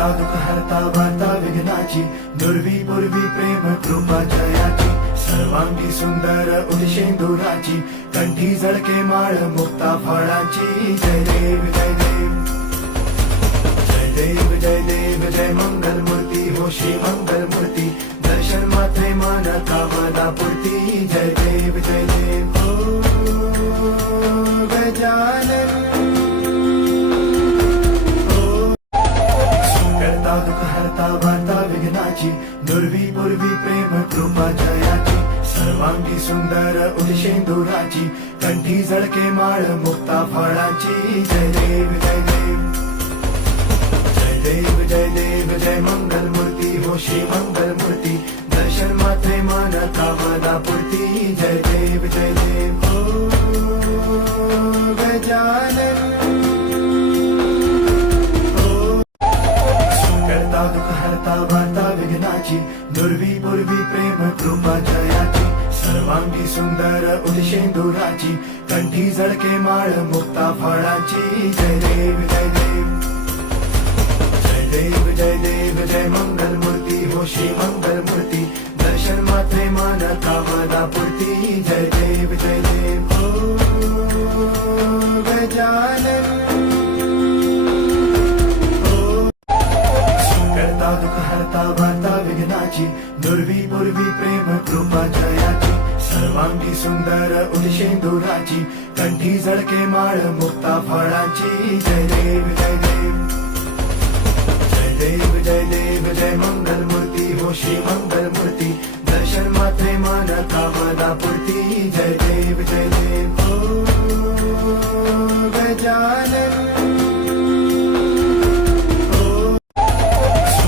करता दुःख हरता वार्ता विघ्नाची, दुर्वी पूर्वी प्रेम कृपा जयाची, सर्वांगी सुंदर उदिशेंदुराची, कंठी जळके माळ मुक्ता फळाची. जय देव जय देव जय देव जय देव जय मंगल मूर्ती हो श्री मंगल मूर्ती, दर्शन मात्रे मान कामना पूर्ती. जय देव जय देव गजानन करता दुःख हरता वार्ता विघ्नाची, दुर्वी पूर्वी प्रेम कृपा जयाची, सर्वांगी सुंदर उदिशेंदुराची, कंठी जळके माळ मुक्ता फळाची. जय देव जय देव जय देव जय देव जय मंगल मूर्ती हो श्री मंगल मूर्ती, दर्शन मात्रे मान कामना पूर्ती. जय देव जय देव गजानन करता दुःख हरता वार्ता विघ्नाची, दुर्वी पूर्वी प्रेम कृपा जयाची, सर्वांगी सुंदर उदिशेंदुराची, कंठी जळके माळ मुक्ता फळाची. जय देव जय देव जय देव जय देव जय मंगल मूर्ती हो श्री मंगल मूर्ती, दर्शन मात्रे मान कामना पूर्ती. जय देव जय देव गजानन करता दुःख हरता वार्ता विघ्नाची, दुर्वी पूर्वी प्रेम कृपा जयाची, सर्वांगी सुंदर उदिशेंदुराची, कंठी जळके माळ मुक्ता फळाची. जय देव जय देव जय देव जय देव जय मंगल मूर्ती हो श्री मंगल मूर्ती, दर्शन मात्रे मान कामना पूर्ती. जय देव जय देव गजानन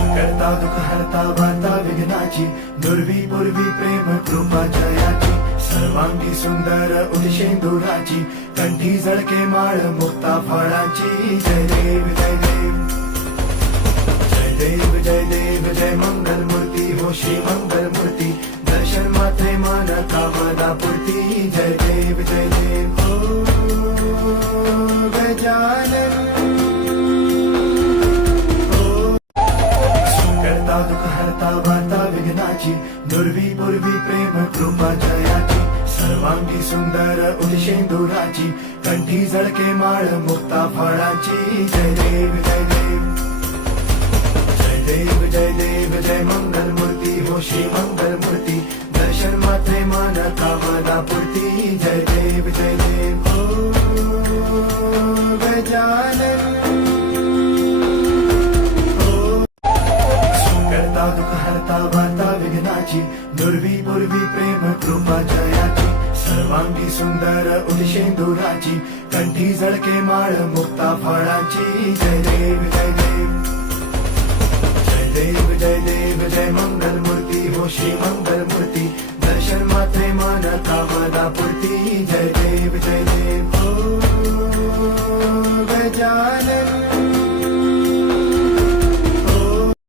करता दुःख हरता वार्ता विघ्नाची, दुर्वी पूर्वी प्रेम कृपा जयाची, सर्वांगी सुंदर उदिशेंदुराची, कंठी जळके माळ मुक्ता फळाची. जय देव जय देव जय देव जय देव जय मंगल मूर्ती हो श्री मंगल मूर्ती, दर्शन मात्रे मान कामना पूर्ती. जय देव जय देव गजानन करता दुःख हरता वार्ता विघ्नाची, दुर्वी पूर्वी प्रेम कृपा जयाची, सर्वांगी सुंदर उदिशेंदुराची, कंठी जळके माळ मुक्ता फळाची. जय देव जय देव जय देव जय देव जय मंगल मूर्ती हो श्री मंगल मूर्ती, दर्शन मात्रे मान कामना पूर्ती. जय देव जय देव गजानन करता दुःख हरता वार्ता विघ्नाची, दुर्वी पूर्वी प्रेम कृपा जयाची, सर्वांगी सुंदर उदिशेंदुराची, कंठी जळके माळ मुक्ता फळाची. जय देव जय देव जय देव जय मंगल मूर्ती हो श्री मंगल मूर्ती, दर्शन मात्रे मान कामना पूर्ती. जय देव जय देव करता दुःख हरता वार्ता विघ्नाची, दुर्वी पूर्वी प्रेम कृपा जयाची, सर्वांगी सुंदर उदिशेंदुराची, कंठी जळके माळ मुक्ता फळाची. जय देव जय देव जय देव जय देव जय मंगल मूर्ती हो श्री मंगल मूर्ती, दर्शन मात्रे मान कामना पूर्ती. जय देव जय देव गजानन